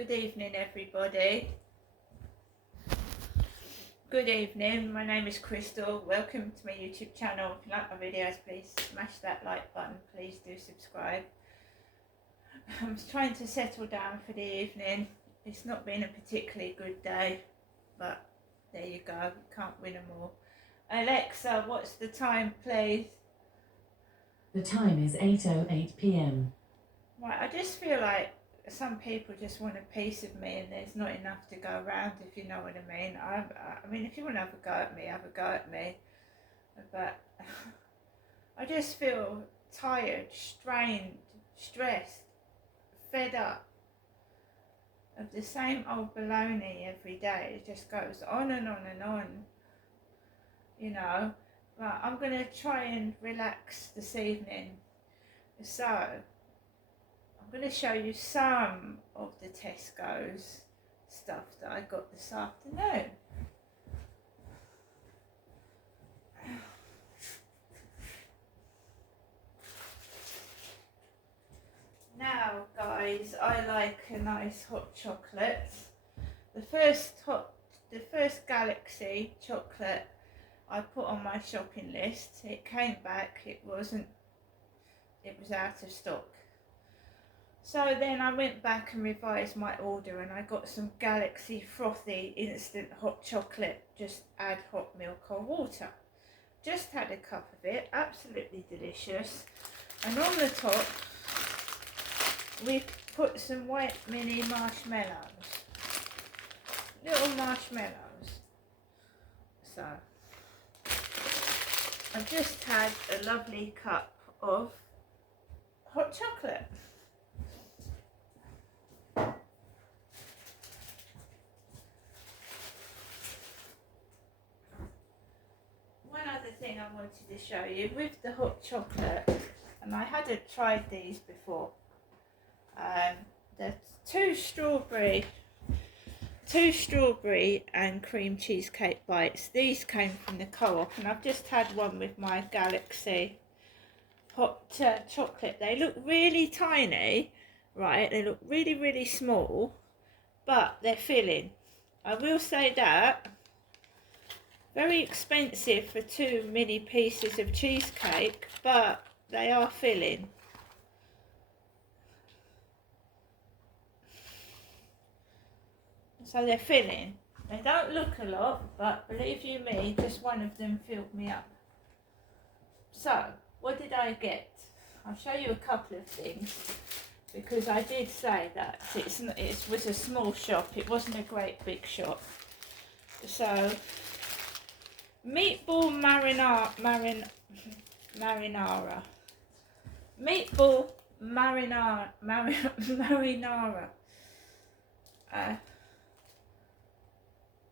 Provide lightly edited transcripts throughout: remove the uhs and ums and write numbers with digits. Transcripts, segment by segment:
Good evening, everybody. Good evening, my name is Crystal. Welcome to my YouTube channel. If you like my videos, please smash that like button. Please do subscribe. I'm trying to settle down for the evening. It's not been a particularly good day, but there you go. You can't win them all. Alexa, what's the time, please? The time is 8:08 p.m. Right, I just feel like some people just want a piece of me and there's not enough to go around, if you know what I mean. I mean, if you want to have a go at me, have a go at me. But I just feel tired, strained, stressed, fed up of the same old baloney every day. It just goes on and on and on, you know. But I'm going to try and relax this evening. So I'm going to show you some of the Tesco's stuff that I got this afternoon. Now guys, I like a nice hot chocolate. The first Galaxy chocolate I put on my shopping list, it came back, it was out of stock. So then I went back and revised my order and I got some Galaxy frothy instant hot chocolate. Just add hot milk or water. Just had a cup of it, absolutely delicious. And on the top we put some white mini marshmallows, little marshmallows. So I've just had a lovely cup of hot chocolate. One other thing I wanted to show you with the hot chocolate, and I hadn't tried these before. The two strawberry and cream cheesecake bites. These came from the Co-op, and I've just had one with my Galaxy hot chocolate. They look really tiny, right? They look really, really small, but they're filling. I will say that. Very expensive for two mini pieces of cheesecake, but they are filling. So they're filling. They don't look a lot, but believe you me, just one of them filled me up. So, what did I get? I'll show you a couple of things, because I did say that it was a small shop. It wasn't a great big shop. So, meatball marinara. Meatball marinara.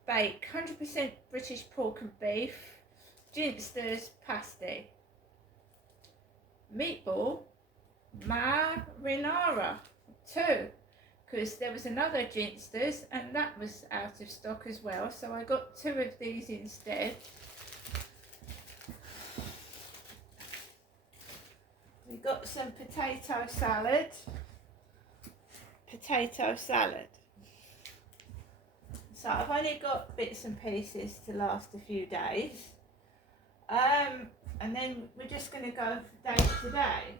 Bake, 100% British pork and beef, Ginster's pasty. Meatball marinara 2, because there was another Ginster's and that was out of stock as well, so I got 2 of these instead. We got some potato salad. So I've only got bits and pieces to last a few days. And then we're just going to go day to day.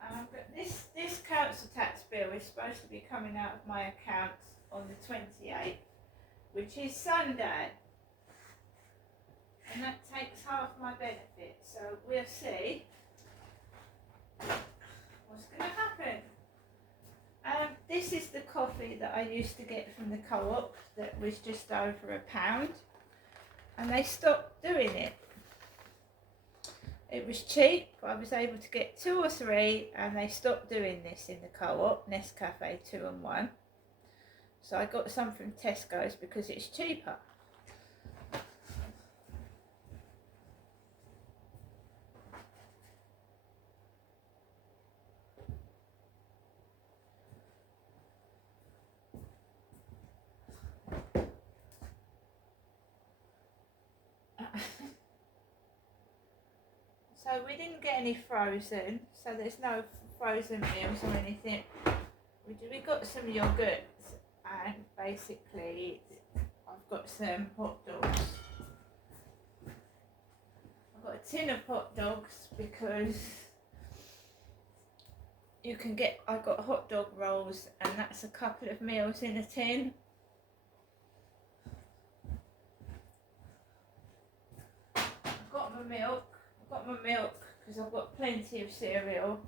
But this council tax bill is supposed to be coming out of my account on the 28th, which is Sunday. And that takes half my benefit. So we'll see what's going to happen. This is the coffee that I used to get from the Co-op that was just over £1, and they stopped doing it. It was cheap. I was able to get 2 or 3, and they stopped doing this in the Co-op, Nescafe 2 and 1. So I got some from Tesco's because it's cheaper. So we didn't get any frozen, so there's no frozen meals or anything we got some yogurts, and basically I've got some hot dogs. I've got a tin of hot dogs because you can get, I got hot dog rolls, and that's a couple of meals in a tin. I've got my milk because I've got plenty of cereal.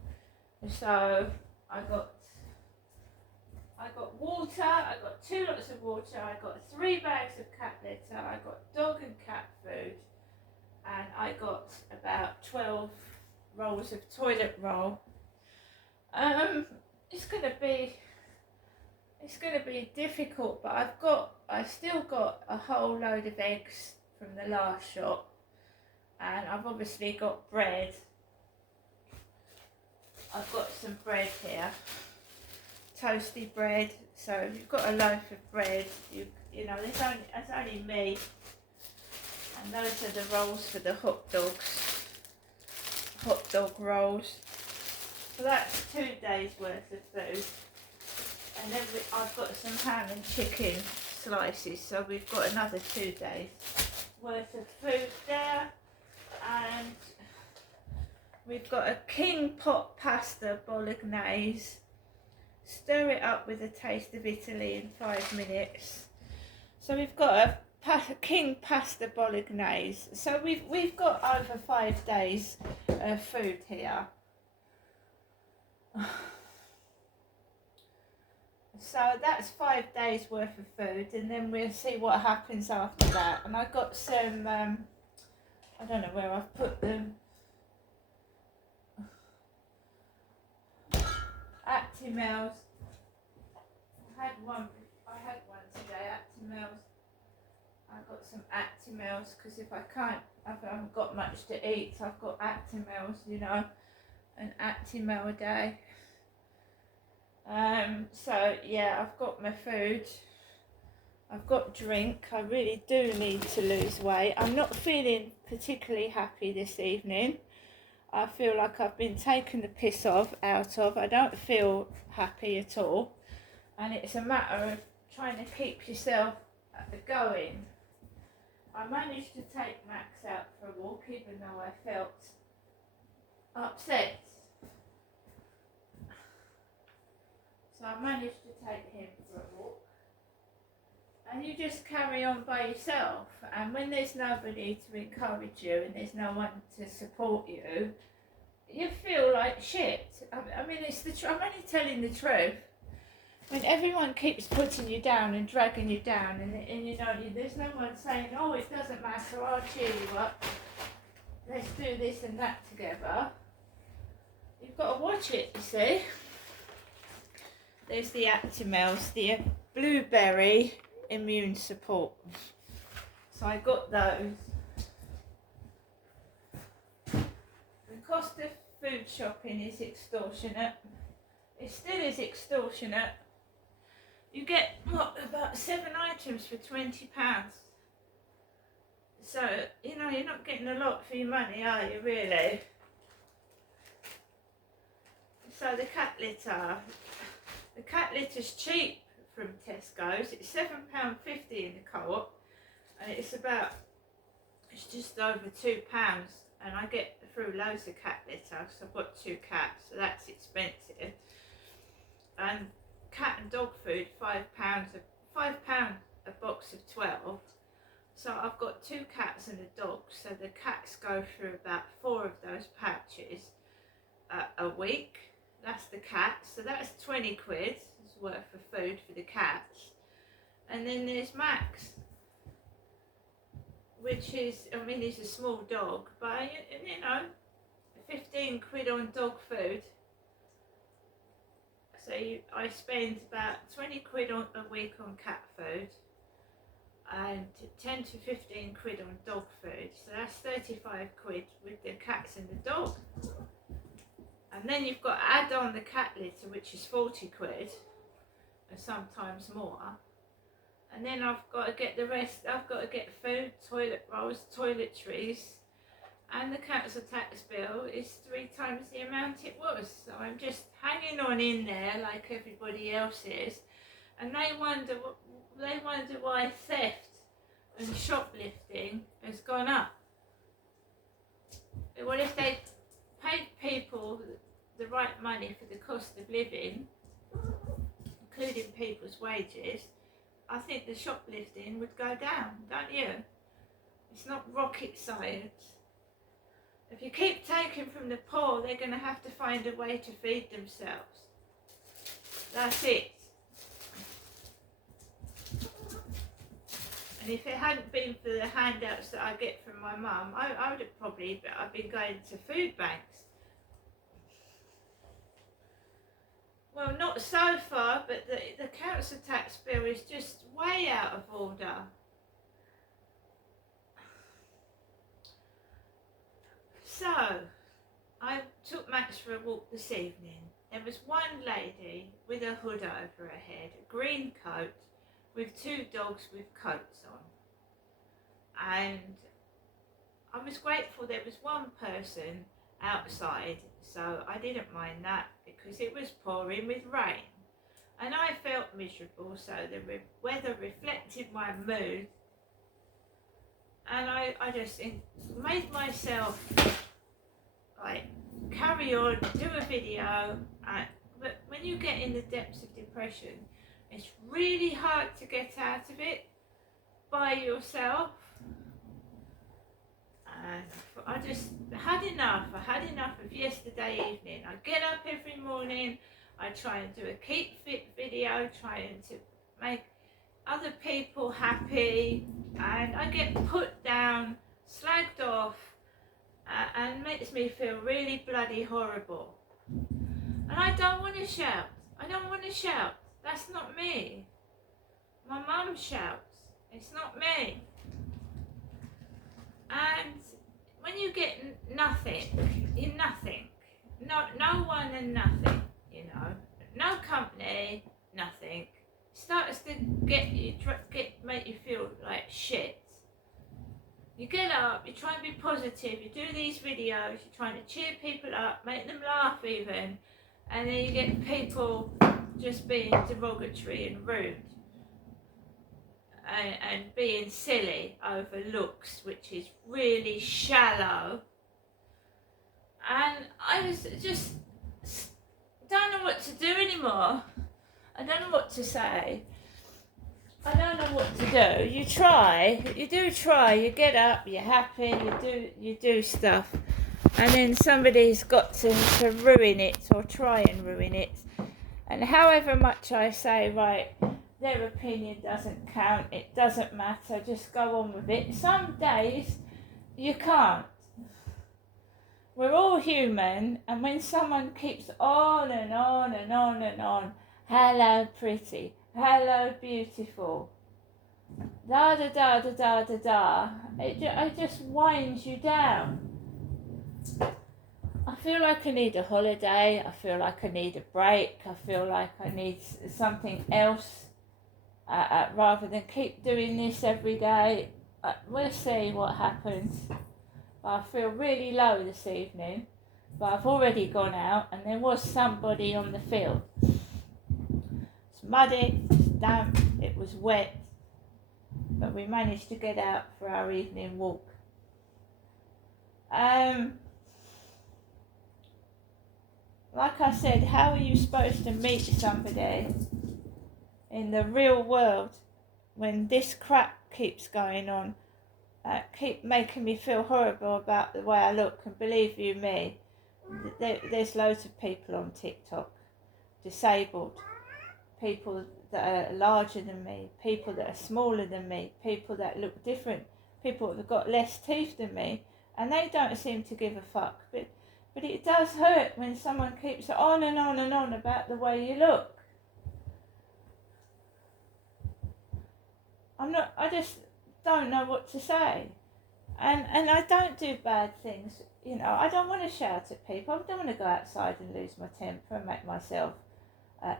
So I got water, I got 2 lots of water, I got 3 bags of cat litter, I got dog and cat food, and I got about 12 rolls of toilet roll. It's gonna be difficult, but I've still got a whole load of eggs from the last shop, and I've obviously got bread. I've got some bread here, toasty bread. So if you've got a loaf of bread, you know there's only me, and those are the rolls for the hot dogs, hot dog rolls. So that's 2 days worth of food, and then I've got some ham and chicken slices. So we've got another 2 days worth of food there, and we've got a king pot pasta bolognese. Stir it up with a taste of Italy in 5 minutes. So we've got a king pasta bolognese. So we've got over 5 days of food here. So that's 5 days worth of food, and then we'll see what happens after that. And I got some, I don't know where I've put them. Actimels. I had one today, Actimels. I got some Actimels because if I haven't got much to eat, I've got Actimels, you know, an Actimel a day. So yeah, I've got my food. I've got drink. I really do need to lose weight. I'm not feeling particularly happy this evening. I feel like I've been taken the piss out of. I don't feel happy at all. And it's a matter of trying to keep yourself going. I managed to take Max out for a walk, even though I felt upset. So I managed to take him for a walk. And you just carry on by yourself. And when there's nobody to encourage you and there's no one to support you, you feel like shit. I mean, it's I'm only telling the truth. When everyone keeps putting you down and dragging you down, and you know, there's no one saying, oh, it doesn't matter, I'll cheer you up. Let's do this and that together. You've got to watch it, you see. There's the Actimels, the blueberry immune support. So I got those. The cost of food shopping is extortionate. It still is extortionate. You get, about 7 items for £20. So, you know, you're not getting a lot for your money, are you, really? So the cat litter's cheap from Tesco's. It's £7.50 in the co-op, and it's just over £2, and I get through loads of cat litter because I've got 2 cats, so that's expensive. And cat and dog food, £5 a box of 12. So I've got 2 cats and a dog, so the cats go through about 4 of those pouches a week. That's the cats, so that's 20 quid worth of food for the cats. And then there's Max, which is, I mean, he's a small dog, but you know, 15 quid on dog food. So I spend about 20 quid a week on cat food, and 10 to 15 quid on dog food. So that's 35 quid with the cats and the dog. And then you've got to add on the cat litter, which is 40 quid, and sometimes more. And then I've got to get the rest. I've got to get food, toilet rolls, toiletries, and the council tax bill is 3 times the amount it was. So I'm just hanging on in there like everybody else is, and they wonder why theft and shoplifting has gone up. Well, if they paid people the right money for the cost of living, including people's wages, I think the shoplifting would go down, don't you? It's not rocket science. If you keep taking from the poor, they're going to have to find a way to feed themselves. That's it. And if it hadn't been for the handouts that I get from my mum, I would have probably been going to food banks. Well, not so far, but the council tax bill is just way out of order. So, I took Max for a walk this evening. There was one lady with a hood over her head, a green coat, with 2 dogs with coats on. And I was grateful there was one person outside, so I didn't mind that because it was pouring with rain. And I felt miserable, so the weather reflected my mood. And I just made myself like carry on, do a video. But when you get in the depths of depression, it's really hard to get out of it by yourself. And I just had enough. I had enough of yesterday evening. I get up every morning. I try and do a keep fit video, trying to make other people happy, and I get put down, slagged off, and makes me feel really bloody horrible. And I don't want to shout. I don't want to shout. That's not me. My mum shouts. It's not me. And when you get nothing, you're nothing. No one and nothing, you know. No company, nothing. Starts to make you feel like shit. You get up, you try and be positive, you do these videos, you're trying to cheer people up, make them laugh even, and then you get people just being derogatory and rude and being silly over looks, which is really shallow. And I was just don't know what to do anymore. I don't know what to say. I don't know what to do. You do try, you get up, you're happy, you do stuff, and then somebody's got to ruin it or try and ruin it. And however much I say, right, their opinion doesn't count, it doesn't matter, just go on with it. Some days you can't. We're all human, and when someone keeps on and on and on and on, hello pretty, hello beautiful, da da da da da da da, it just winds you down. I feel like I need a holiday, I feel like I need a break, I feel like I need something else, rather than keep doing this every day. We'll see what happens. But I feel really low this evening, but I've already gone out and there was somebody on the field. It's muddy, it's damp, it was wet, but we managed to get out for our evening walk. Like I said, how are you supposed to meet somebody in the real world when this crap keeps going on? Keep making me feel horrible about the way I look, and believe you me, there's loads of people on TikTok, disabled, people that are larger than me, people that are smaller than me, people that look different, people that have got less teeth than me, and they don't seem to give a fuck. But it does hurt when someone keeps on and on and on about the way you look. I just don't know what to say. And I don't do bad things, you know. I don't want to shout at people. I don't want to go outside and lose my temper and make myself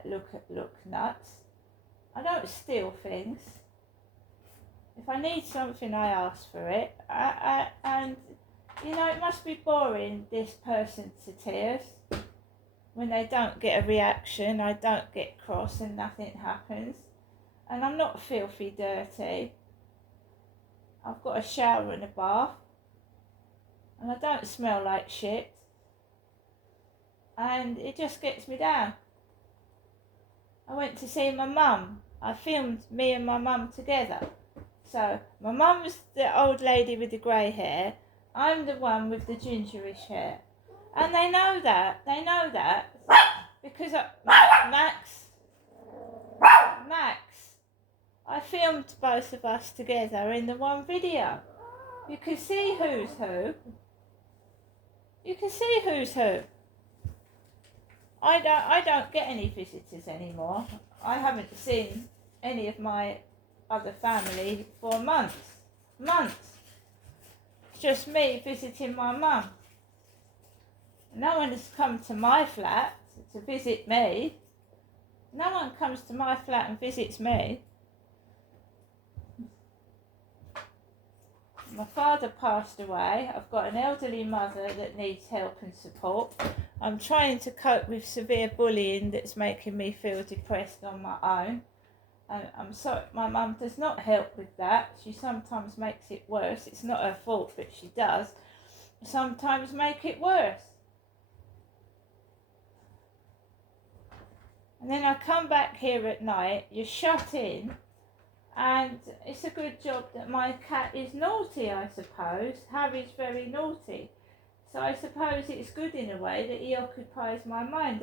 look nuts. I don't steal things. If I need something, I ask for it. And You know, it must be boring, this person to tears. When they don't get a reaction, I don't get cross and nothing happens. And I'm not filthy dirty. I've got a shower and a bath. And I don't smell like shit. And it just gets me down. I went to see my mum. I filmed me and my mum together. So my mum was the old lady with the grey hair. I'm the one with the gingerish hair. And they know that. They know that. Because Max, I filmed both of us together in the one video. You can see who's who. You can see who's who. I don't get any visitors anymore. I haven't seen any of my other family for months. It's just me visiting my mum. No one has come to my flat to visit me. No one comes to my flat and visits me. My father passed away. I've got an elderly mother that needs help and support. I'm trying to cope with severe bullying that's making me feel depressed on my own. And I'm sorry, my mum does not help with that. She sometimes makes it worse. It's not her fault, but she does sometimes make it worse. And then I come back here at night, you're shut in, and it's a good job that my cat is naughty, I suppose. Harry's very naughty. So I suppose it's good in a way that he occupies my mind.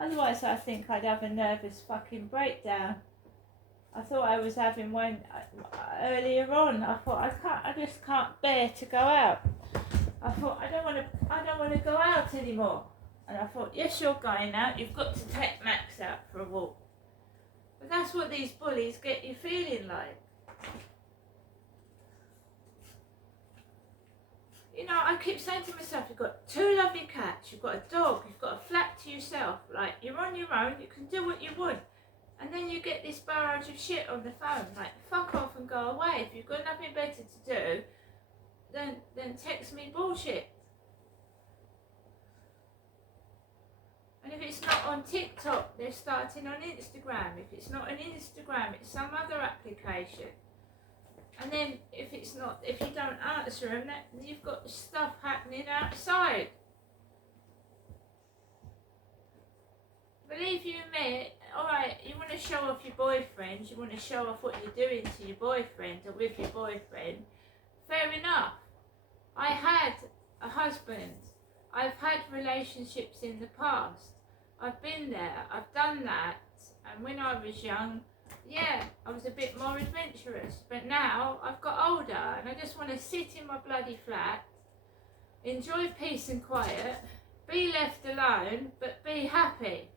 Otherwise I think I'd have a nervous fucking breakdown. I thought I was having one earlier on. I thought I just can't bear to go out. I thought I don't want to go out anymore. And I thought, yes, you're going out. You've got to take Max out for a walk. But that's what these bullies get you feeling like. You know, I keep saying to myself, you've got 2 lovely cats, you've got a dog, you've got a flat to yourself. Like, you're on your own, you can do what you want. And then you get this barrage of shit on the phone. Like, fuck off and go away. If you've got nothing better to do, then text me bullshit. And if it's not on TikTok, they're starting on Instagram. If it's not on Instagram, it's some other application. And then if you don't answer them, you've got stuff happening outside. Believe you me, alright, you want to show off your boyfriend, you want to show off what you're doing to your boyfriend or with your boyfriend, fair enough. I had a husband. I've had relationships in the past. I've been there, I've done that, and when I was young, yeah, I was a bit more adventurous, but now I've got older and I just want to sit in my bloody flat, enjoy peace and quiet, be left alone, but be happy,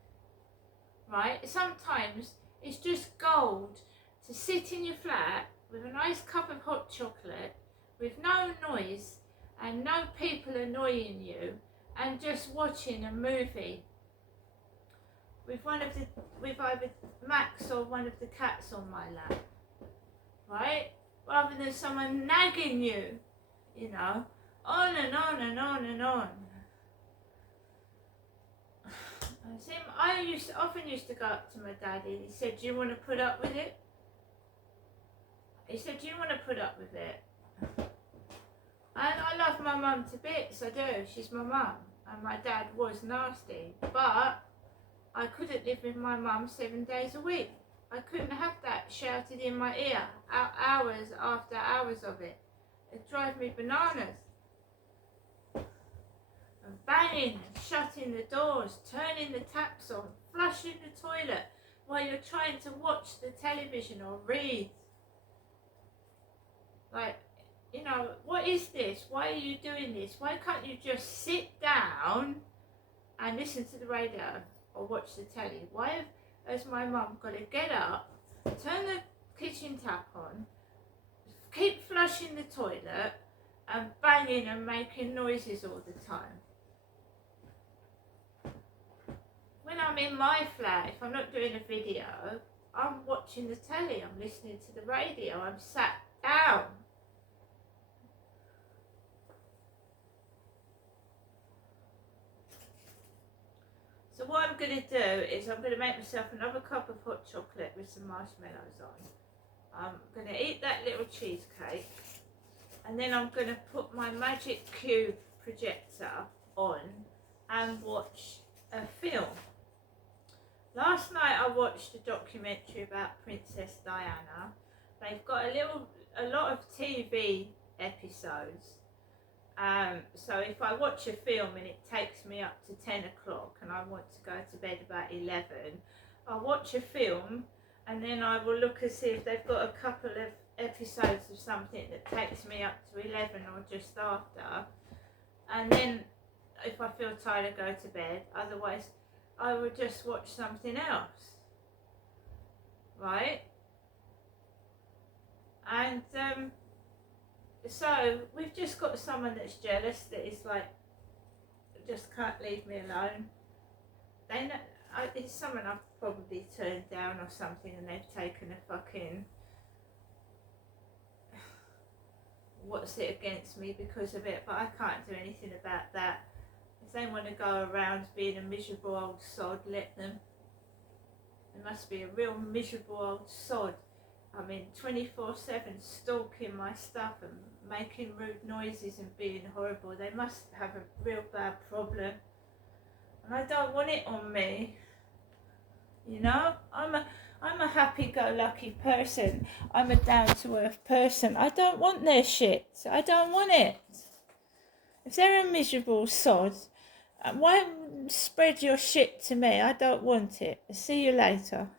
right? Sometimes it's just gold to sit in your flat with a nice cup of hot chocolate, with no noise and no people annoying you, and just watching a movie with either Max or one of the cats on my lap, right? Rather than someone nagging you, you know, on and on and on and on. I often used to go up to my daddy and he said, do you want to put up with it? He said, do you want to put up with it? And I love my mum to bits, I do. She's my mum. And my dad was nasty. But I couldn't live with my mum 7 days a week. I couldn't have that shouted in my ear, hours after hours of it. It drives me bananas. And banging, shutting the doors, turning the taps on, flushing the toilet while you're trying to watch the television or read. Like, you know, what is this? Why are you doing this? Why can't you just sit down and listen to the radio or watch the telly? Why has my mum got to get up, turn the kitchen tap on, keep flushing the toilet and banging and making noises all the time? When I'm in my flat, if I'm not doing a video, I'm watching the telly, I'm listening to the radio, I'm sat down. what I'm going to do is I'm going to make myself another cup of hot chocolate with some marshmallows on. I'm going to eat that little cheesecake, and then I'm going to put my Magic Cube projector on and watch a film. Last night I watched a documentary about Princess Diana. They've got a lot of TV episodes. So if I watch a film and it takes me up to 10 o'clock and I want to go to bed about 11, I'll watch a film and then I will look and see if they've got a couple of episodes of something that takes me up to 11 or just after. And then if I feel tired, I go to bed. Otherwise, I would just watch something else. Right? And so we've just got someone that's jealous, that is like, just can't leave me alone. They know, it's someone I've probably turned down or something, and they've taken a fucking what's it against me because of it, but I can't do anything about that. If they want to go around being a miserable old sod, let them. They must be a real miserable old sod. I mean, 24/7 stalking my stuff and making rude noises and being horrible. They must have a real bad problem. And I don't want it on me. You know, I'm a happy-go-lucky person. I'm a down-to-earth person. I don't want their shit. I don't want it. If they're a miserable sod, why spread your shit to me? I don't want it. See you later.